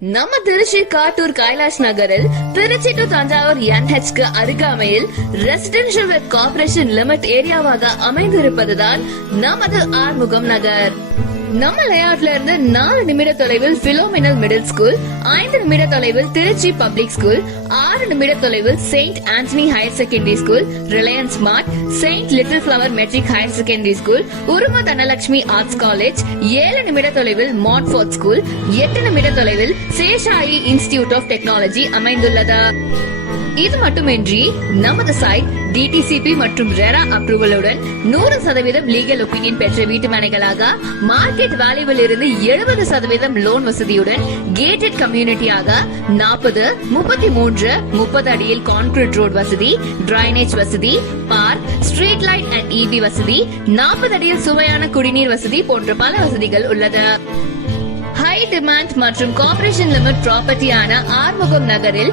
நம்ம திருச்சி காட்டூர் கைலாஷ் நகரில் திருச்சி டு தஞ்சாவூர் என்ஹெச்க்கு அருகாமையில் ரெசிடென்ஷியல் வித் கார்பரேஷன் லிமிட் ஏரியாவாக அமைந்திருப்பதுதான் நமது ஆறுமுகம் நகர். நம்ம லேஅவுட்ல இருந்து நாலு நிமிட தொலைவில் பிலோமினல் மிடில் ஸ்கூல் ஐந்து நிமிட தொலைவில் திருச்சி பப்ளிக் ஸ்கூல் ஆறு நிமிட தொலைவில் saint Antony higher secondary school Reliance Mart saint little flower matric higher secondary school உரும Dhanalakshmi arts college ஏழு நிமிட தொலைவில் மாட்ஃபோர்ட் ஸ்கூல் எட்டு நிமிட தொலைவில் சேஷாயி இன்ஸ்டிடியூட் ஆஃப் டெக்னாலஜி அமைந்துள்ளது. இது மட்டுமின்றி நமது சைட் டிடிசிபி மற்றும் ரெரா அப்ரூவலுடன் நூறு சதவீதம் லீகல் ஒப்பீனியன் பெற்ற வீட்டு மனைகளாக மார்க்கெட் வேல்யூவில் இருந்து எழுபது சதவீதம் லோன் வசதியுடன் கேட்டட் கம்யூனிட்டியாக நாற்பது முப்பத்தி மூன்று முப்பது அடியில் கான்கிரீட் ரோட் வசதி டிரைனேஜ் வசதி park street light and EB வசதி நாற்பது அடியில் சுவையான குடிநீர் வசதி போன்ற பல வசதிகள் உள்ளது. ஹை டிமாண்ட் மற்றும் கார்ப்பரேஷன் லிமிட் ப்ராப்பர்ட்டியான ஆறுமுகம் நகரில்